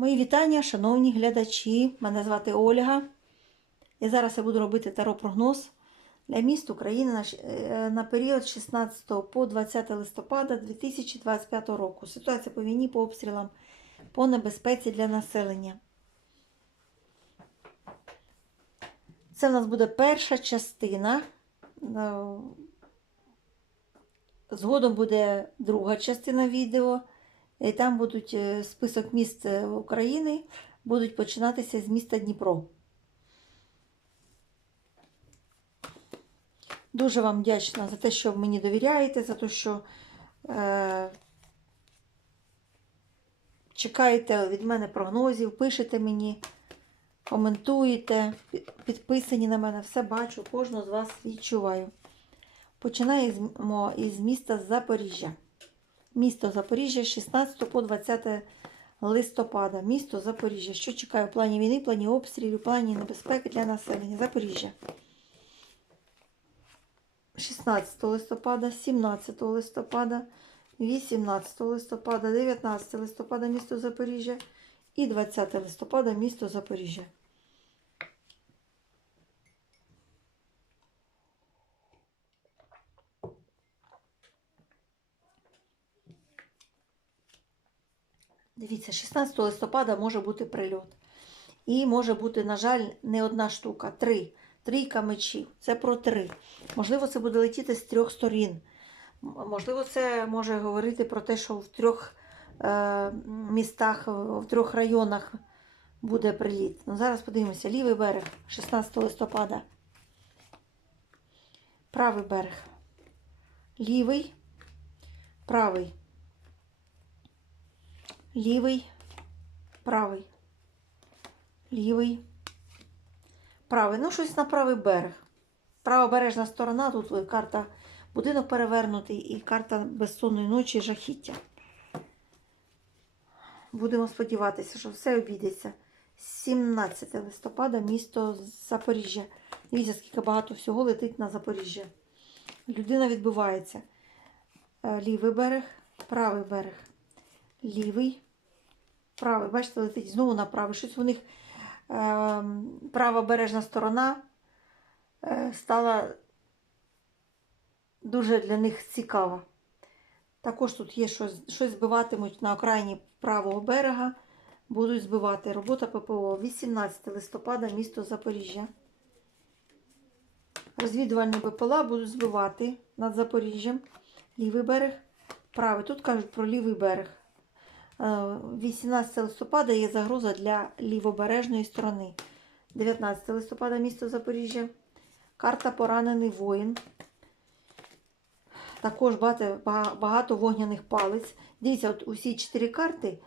Мої вітання, шановні глядачі. Мене звати Ольга. І зараз я буду робити таро-прогноз для міст України на, е, період 16 по 20 листопада 2025 року. Ситуація по війні, по обстрілам, по небезпеці для населення. Це в нас буде перша частина. Е, Згодом буде друга частина відео. І там будуть е, список міст е, України, будуть починатися з міста Дніпро. Дуже вам вдячна за те, що мені довіряєте, за те, що е, чекаєте від мене прогнозів, пишете мені, коментуєте, підписані на мене, все бачу, кожного з вас відчуваю. Починаємо із міста Запоріжжя. Місто Запоріжжя 16 по 20 листопада. Місто Запоріжжя. Що чекає в плані війни, в плані обстрілів, в плані небезпеки для населення? Запоріжжя. 16 листопада, 17 листопада, 18 листопада, 19 листопада місто Запоріжжя і 20 листопада місто Запоріжжя. Дивіться, 16 листопада може бути прильот. І може бути, на жаль, не одна штука, три. Трійка мечів. Це про три. Можливо, це буде летіти з трьох сторін. Можливо, це може говорити про те, що в трьох е, містах, в трьох районах буде приліт. Ну, зараз подивимося. Лівий берег 16 листопада. Правий берег. Лівий, правий. Лівий, правий. Лівий, правий. Ну, щось на правий берег. Правобережна сторона, тут карта будинок перевернутий і карта безсонної ночі жахіття. Будемо сподіватися, що все обійдеться. 17 листопада, місто Запоріжжя. Дивіться, скільки багато всього летить на Запоріжжя. Людина відбивається. Е, Лівий берег, правий берег. Лівий, правий. Бачите, летить знову на правий. Щось у них е, правобережна сторона е, стала дуже для них цікава. Також тут є щось, щось збиватимуть на окраїні правого берега. Будуть збивати. Робота ППО 18 листопада, місто Запоріжжя. Розвідувальні БПЛА будуть збивати над Запоріжжям. Лівий берег, правий. Тут кажуть про лівий берег. Е, 18 листопада є загроза для лівобережної сторони. 19 листопада місто Запоріжжя. Карта поранений воїн. Також багато, вогняних палиць. Дивіться, от усі чотири карти,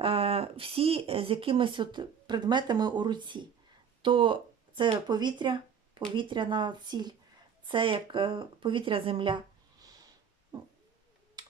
е, всі з якимись от предметами у руці. То це повітря, повітряна ціль, це як е, повітря-земля.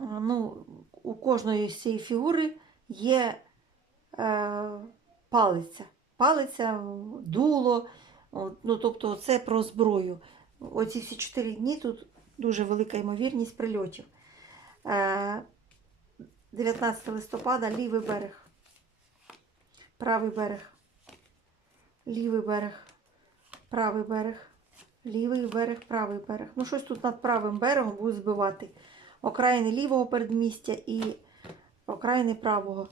Е, Ну, у кожної з цієї фігури є е, палиця. Палиця, дуло. Ну, тобто це про зброю. Оці всі чотири дні тут дуже велика ймовірність прильотів. Е, 19 листопада лівий берег, правий берег, лівий берег, правий берег, лівий берег, правий берег. Ну, щось тут над правим берегом будуть збивати. Окраїни лівого передмістя і окраїни правого.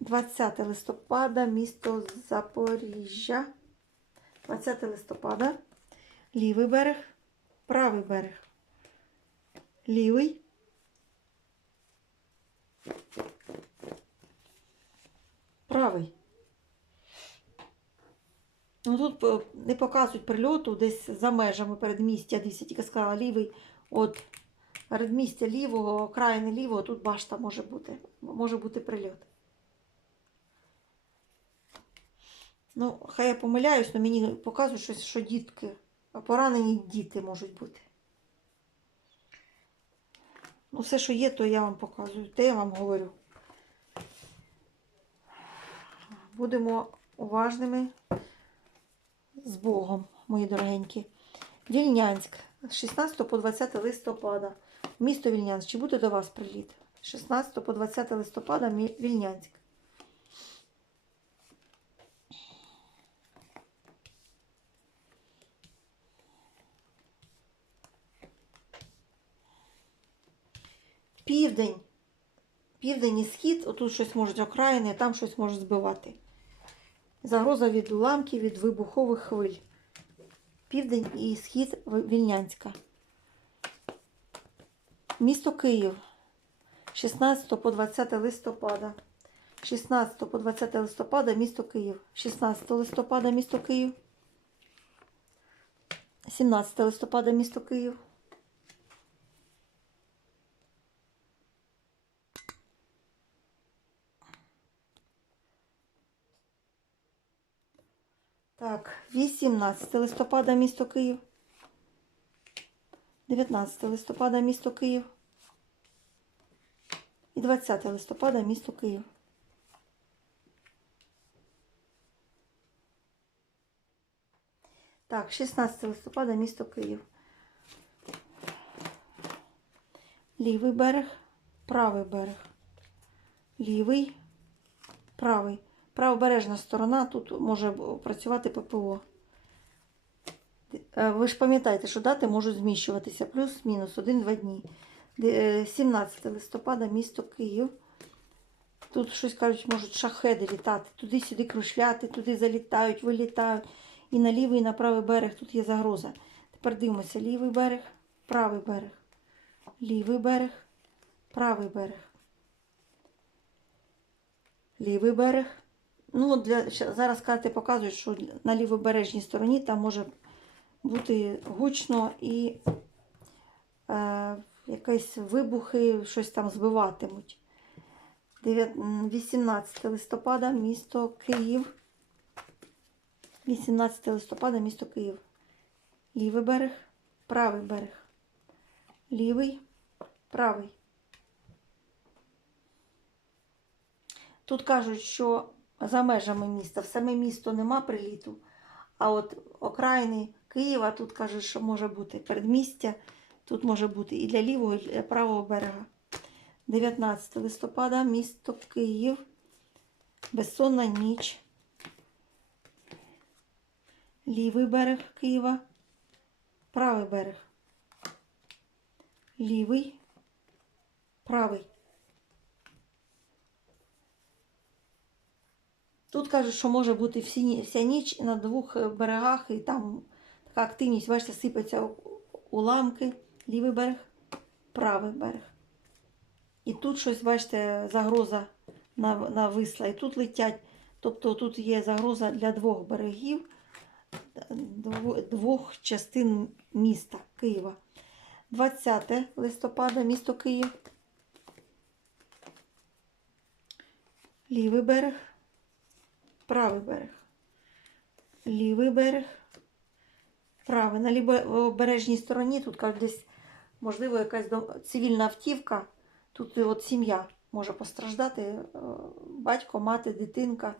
20 листопада, місто Запоріжжя. 20 листопада, лівий берег, правий берег. Лівий. Правий. Ну, тут е, не показують прильоту десь за межами передмістя, десь я тільки сказала лівий. От передмістя лівого, окраїни лівого, тут башта може бути. Може бути прильот. Ну, хай я помиляюсь, але мені показують щось, що дітки, поранені діти можуть бути. Ну, все, що є, то я вам показую, те я вам говорю. Будемо уважними з Богом, мої дорогенькі. Вільнянськ з 16 по 20 листопада. Місто Вільнянськ. Чи буде до вас приліт? 16 по 20 листопада Вільнянськ. Південь. Південь і схід, отут щось можуть окраїни, там щось можуть збивати. Загроза від уламків, від вибухових хвиль. Південь і схід Вільнянська. Місто Київ. 16 по 20 листопада. 16 по 20 листопада місто Київ. 16 листопада місто Київ. 17 листопада місто Київ. Так, 18 листопада місто Київ. 19 листопада місто Київ. І 20 листопада місто Київ. Так, 16 листопада місто Київ. Лівий берег, правий берег. Лівий, правий. Правобережна сторона, тут може працювати ППО. Е, Ви ж пам'ятаєте, що дати можуть зміщуватися плюс-мінус 1-2 дні. Е, 17 листопада, місто Київ. Тут щось кажуть, можуть шахеди літати, туди-сюди крушляти, туди залітають, вилітають. І на лівий, і на правий берег тут є загроза. Тепер дивимося: лівий берег, правий берег. Лівий берег, правий берег. Лівий берег. Ну, для, зараз карти показують, що на лівобережній стороні там може бути гучно і е, якісь вибухи, щось там збиватимуть. 18 листопада, місто Київ. 18 листопада, місто Київ. Лівий берег, правий берег. Лівий, правий. Тут кажуть, що за межами міста, саме місто нема приліту, а от окраїни Києва тут кажуть, що може бути передмістя, тут може бути і для лівого, і для правого берега. 19 листопада, місто Київ. Безсонна ніч. Лівий берег Києва, правий берег. Лівий, правий. Тут кажуть, що може бути вся ніч на двох берегах, і там активність, бачите, сипаться уламки. Лівий берег, правий берег. І тут щось, бачите, загроза нависла. І тут летять. Тобто тут є загроза для двох берегів, двох частин міста Києва. 20 листопада, місто Київ. Лівий берег, правий берег. Лівий берег, правий. На лівобережній стороні тут десь, можливо, якась цивільна автівка. Тут от сім'я може постраждати. е, Батько, мати, дитинка.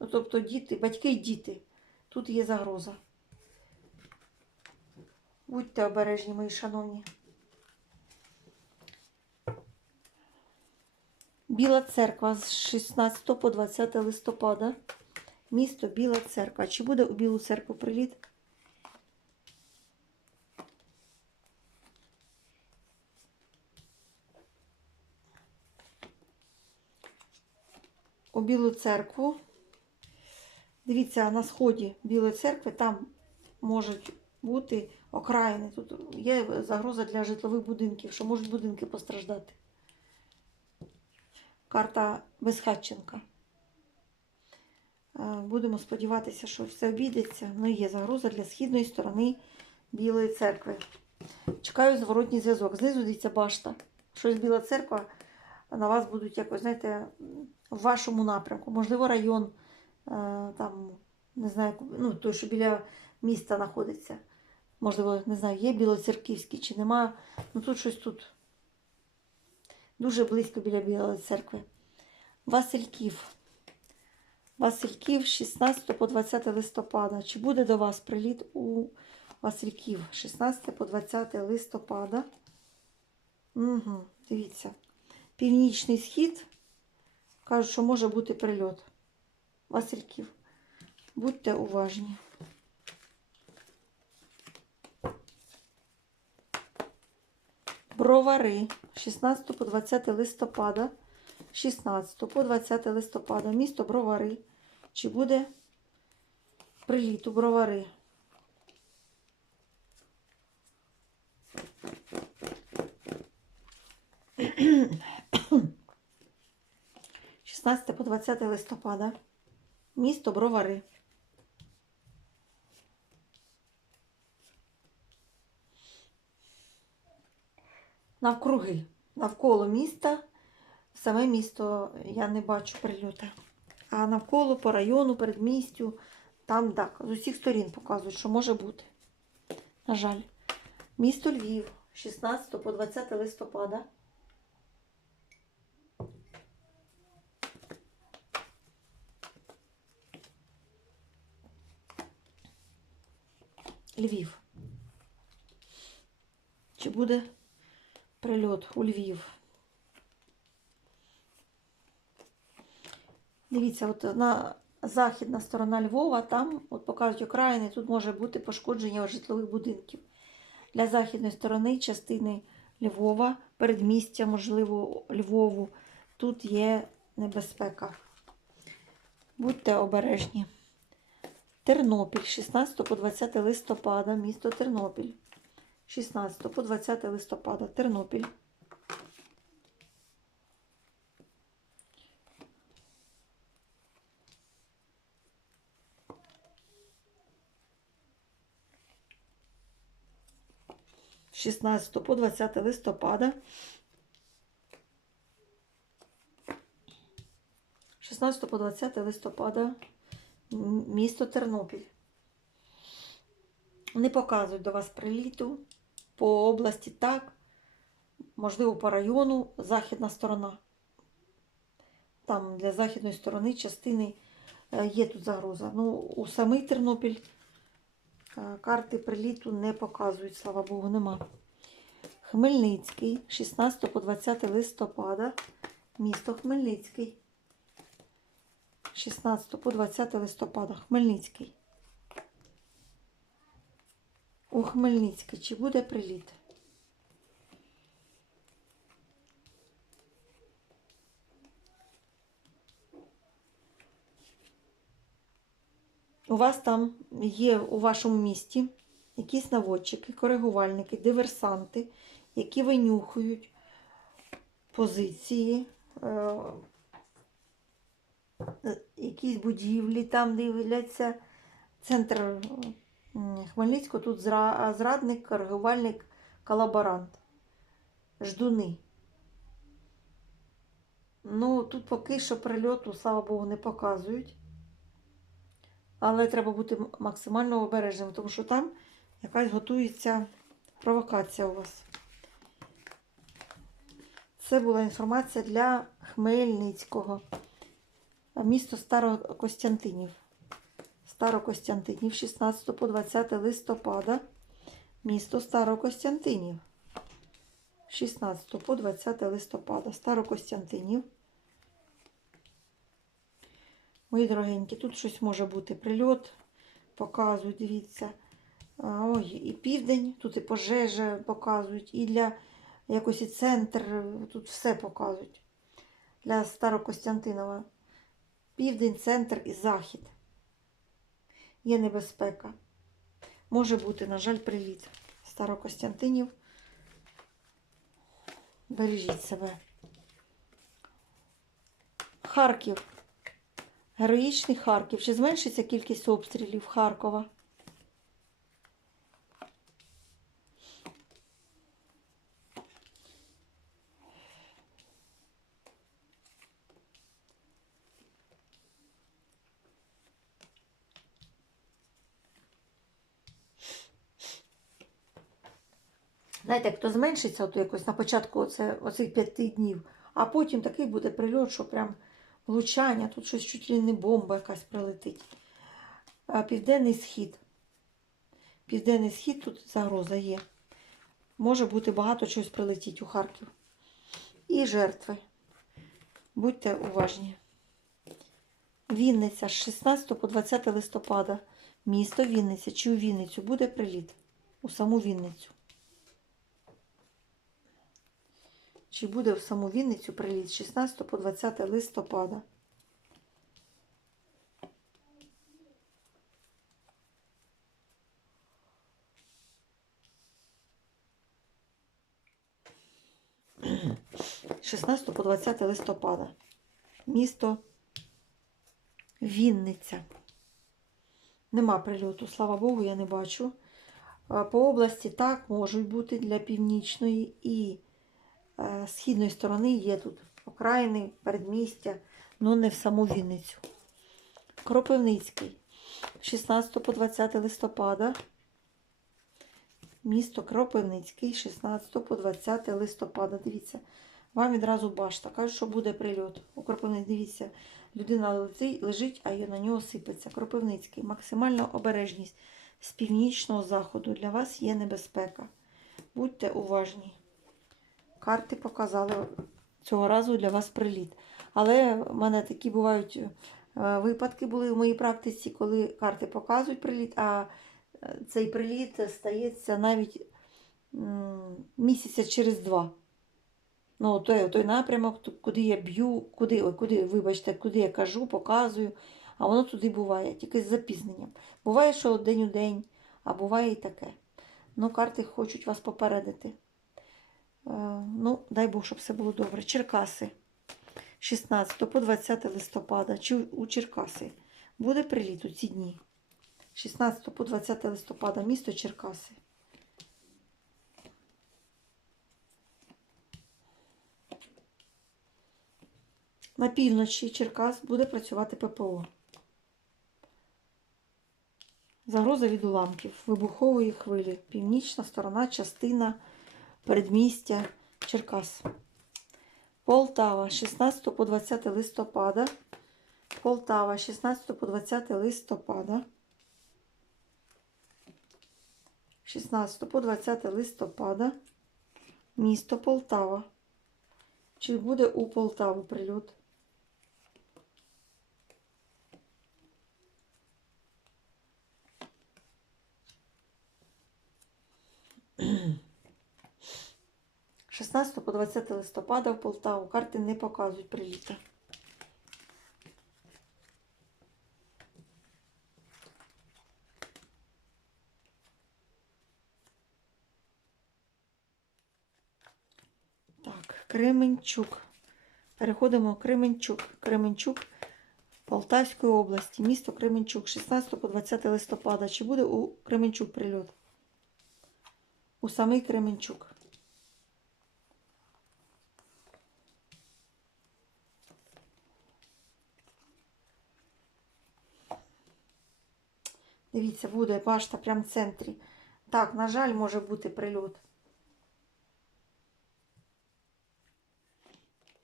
Ну, тобто діти, батьки і діти. Тут є загроза. Будьте обережні, мої шановні. Біла церква з 16 по 20 листопада. Місто Біла церква. Чи буде у Білу церкву приліт? У Білу церкву. Дивіться, на сході Білої церкви там можуть бути окраїни. Тут є загроза для житлових будинків, що можуть будинки постраждати. Карта Безхатченка. Е, Будемо сподіватися, що все обійдеться. Ну, є загроза для східної сторони Білої церкви. Чекаю зворотній зв'язок. Знизу дивіться башта. Щось Біла церква на вас будуть якось, знаєте, в вашому напрямку. Можливо, район е, там, не знаю, ну, той, що біля міста знаходиться. Можливо, не знаю, є Білоцерківський чи нема. Ну тут щось тут. Дуже близько біля Білої церкви. Васильків. Васильків 16 по 20 листопада. Чи буде до вас приліт у Васильків 16 по 20 листопада? Угу, дивіться. Північний схід. Кажуть, що може бути прильот. Васильків. Будьте уважні. Бровари 16 по 20 листопада. 16 по 20 листопада. Місто Бровари. Чи буде приліт у Бровари? Шістнадцяте по 20 листопада. Місто Бровари. Навкруги. Навколо міста. Саме місто я не бачу прильота. А навколо по району, передмістю, там так, з усіх сторін показують, що може бути. На жаль. Місто Львів, 16 по 20 листопада. Львів. Чи буде прильот у Львів? Дивіться, от на західна сторона Львова, там, от покажуть окраїни, тут може бути пошкодження житлових будинків. Для західної сторони частини Львова, передмістя, можливо, Львову, тут є небезпека. Будьте обережні. Тернопіль, 16 по 20 листопада, місто Тернопіль. 16 по 20 листопада, Тернопіль. З 16 по 20 листопада. 16 по 20 листопада місто Тернопіль. Не показують до вас приліту по області так, можливо, по району західна сторона. Там для західної сторони частини е, є тут загроза. Ну, у самий Тернопіль е, карти приліту не показують, слава Богу, нема. Хмельницький, 16 по 20 листопада, місто Хмельницький. 16 по 20 листопада, Хмельницький. У Хмельницький чи буде приліт? У вас там є у вашому місті якісь наводчики, коригувальники, диверсанти, які винюхують позиції, е, якісь будівлі, там дивляться центр Хмельницького, тут зрадник, коригувальник, колаборант. Ждуни. Ну, тут поки що прильоту, слава Богу, не показують. Але треба бути максимально обережним, тому що там якась готується провокація у вас. Це була інформація для Хмельницького. Місто Старокостянтинів. Старокостянтинів, 16 по 20 листопада. Місто Старокостянтинів. 16 по 20 листопада. Старокостянтинів. Мої дорогенькі, тут щось може бути. Прильот показують, дивіться. Ой, і південь, тут і пожежа показують, і для якось і центр, тут все показують. Для Старокостянтинова. Південь, центр і захід. Є небезпека. Може бути, на жаль, приліт. Старокостянтинів. Бережіть себе. Харків. Героїчний Харків. Чи зменшиться кількість обстрілів Харкова? Знаєте, як то зменшиться от якось на початку оце, оцих п'яти днів, а потім такий буде прильот, що прям влучання, тут щось чуть ли не бомба якась прилетить. Південний схід. Південний схід тут загроза є. Може бути багато чогось прилетіть у Харків. І жертви. Будьте уважні. Вінниця з 16 по 20 листопада. Місто Вінниця. Чи у Вінницю буде приліт? У саму Вінницю. Чи буде в саму Вінницю приліт з 16 по 20 листопада? З 16 по 20 листопада. Місто Вінниця. Нема прильоту, слава Богу, я не бачу. Е, По області так можуть бути для північної і східної сторони є тут окраїни, передмістя, але не в саму Вінницю. Кропивницький. 16 по 20 листопада. Місто Кропивницький, 16 по 20 листопада. Дивіться, вам відразу башта. Кажуть, що буде прильот. У Кропивниці, дивіться, людина лежить, а на нього сипеться. Кропивницький. Максимальна обережність з північного заходу. Для вас є небезпека. Будьте уважні. Карти показали цього разу для вас приліт. Але в мене такі бувають е, випадки були в моїй практиці, коли карти показують приліт, а е, цей приліт стається навіть місяця через два. Ну, той, той напрямок, куди я б'ю, куди, ой, куди, вибачте, куди я кажу, показую, а воно туди буває, тільки з запізненням. Буває, що день у день, а буває і таке. Ну, карти хочуть вас попередити. Е, ну, дай Бог, щоб все було добре. Черкаси. 16 по 20 листопада. Чи у Черкаси буде приліт у ці дні? 16 по 20 листопада, місто Черкаси. На півночі Черкас буде працювати ППО. Загроза від уламків, вибухової хвилі. Північна сторона, частина передмістя Черкас. Полтава 16 по 20 листопада. Полтава 16 по 20 листопада. 16 по 20 листопада. Місто Полтава. Чи буде у Полтаву прильот? З 16 по 20 листопада в Полтаву карти не показують приліта. Так, Кременчук. Переходимо Кременчук. Кременчук Полтавської області. Місто Кременчук. 16 по 20 листопада. Чи буде у Кременчук прильот? У самий Кременчук. Дивіться, буде башта прямо в центрі. Так, на жаль, може бути прильот.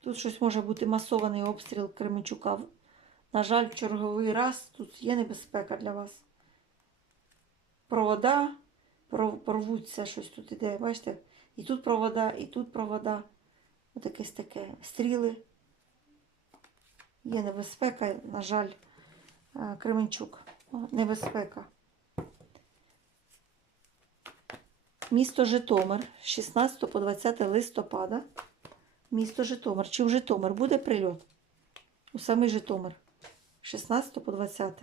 Тут щось може бути масований обстріл Кременчука. На жаль, в черговий раз тут є небезпека для вас. Провода, пров- порвуться щось тут іде. Бачите? І тут провода, і тут провода. Отакесь таке. Стріли. Є небезпека, на жаль, Е, Кременчук. Небезпека. Місто Житомир 16 по 20 листопада. Місто Житомир. Чи в Житомир буде прильот? У самий Житомир. 16 по 20.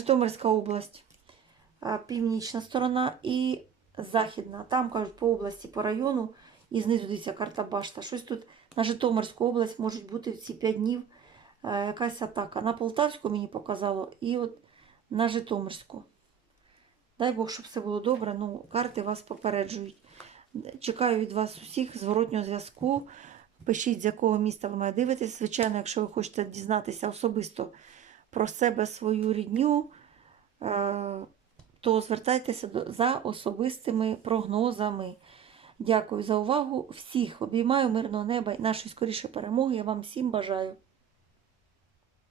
Житомирська область, північна сторона і західна. Там кажуть по області, по району, і знизу дивіться карта башта. Щось тут на Житомирську область можуть бути в ці 5 днів е, якась атака. На Полтавську мені показало, і от на Житомирську. Дай Бог, щоб все було добре. Ну, карти вас попереджують. Чекаю від вас усіх зворотнього зв'язку. Пишіть, з якого міста ви мене дивитесь. Звичайно, якщо ви хочете дізнатися особисто про себе, свою рідню, е, то звертайтеся за особистими прогнозами. Дякую за увагу. Всіх обіймаю мирного неба і нашої скорішої перемоги. Я вам всім бажаю.